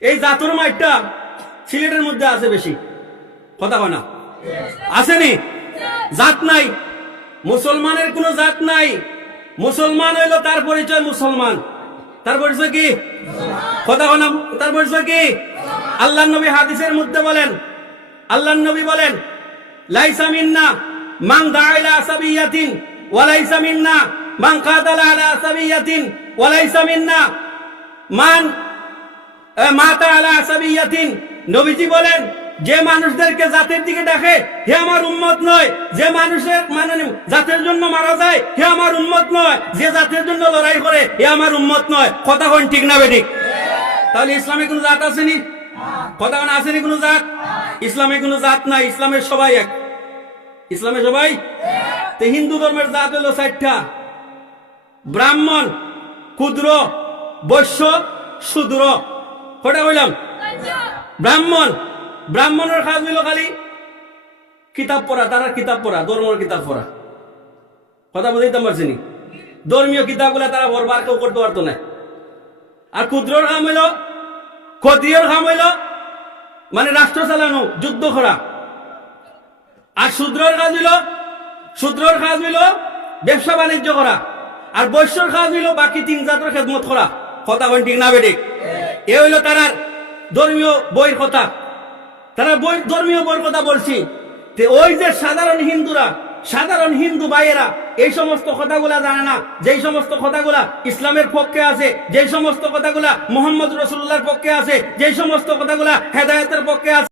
এই জাতর মাইটটা সিলেটের মধ্যে আছে বেশি। কথা হয় না? আসেনি? জাত নাই। মুসলমানের কোনো জাত নাই। মুসলমান হইল তার পরিচয় মুসলমান। তার পরিচয় কি? কথা হয় না? তার পরিচয় কি? আল্লাহ নবী হাদিসের মধ্যে বলেন আল্লাহ নবী বলেন, লাইসা মিন্না মান দাইলা আসাবিয়াতিন ওয়ালাইসা মিন্না মান কাদালা আলা আসাবিয়াতিন ওয়ালাইসা মিন্না মান মাতা আলা আসাবিয়াতিন নবীজি বলেন, যে মানুষদেরকে জাতের দিকে ডাকে, হে আমার উম্মত নয়। যে মানুষের মানে জাতের জন্য মারা যায়, হে আমার উম্মত নয়। যে জাতের জন্য লড়াই করে, হে আমার উম্মত নয়। কথা কোন ঠিক না বেঠিক? তাহলে ইসলামে কোনো জাত আসেনি? কথা কোন আসেনি কোনো জাত? ইসলামে কোনো জাত নাই, ইসলামের সবাই এক। ইসলামে সবাই? তো হিন্দু ধর্মের জাত হলো ষাটটা ব্রাহ্মণ, ক্ষুদ্র, বৈশ্য, শূদ্র। কটা হইলাম ব্রাহ্মণ। ব্রাহ্মণের কাজ হইল খালি কিতাব পড়া তারা কিতাব পড়া, ধর্মের কিতাব পড়া। কথা বুঝাইতে পারছি নি? ধর্মীয় কিতাবগুলা তারা পড়বার কেউ করতে পারতো না। আর ক্ষুদ্রর কাম হইল ক্ষত্রিয়র কাম হইল মানে রাষ্ট্র চালানো, যুদ্ধ করা। আর শূদ্রর কাজ হইল, শূদ্রর কাজ হইল ব্যবসা বাণিজ্য করা। আর বৈশ্যর কাজ হইল বাকি তিন জাতের খেদমত করা। কথা বল ঠিক না বেঠিক এ হইল তারার ধর্মীয় বইয়ের কথা তারা বই ধর্মীয় বইয়ের কথা বলছি ওই যে সাধারণ হিন্দুরা, সাধারণ হিন্দু ভাইয়েরা এই সমস্ত কথাগুলা জানে না, যেই সমস্ত কথাগুলা ইসলামের পক্ষে আছে, যেই সমস্ত কথাগুলা মোহাম্মদ রসুল্লাহর পক্ষে আছে, যেই সমস্ত কথাগুলা হেদায়তের পক্ষে আছে।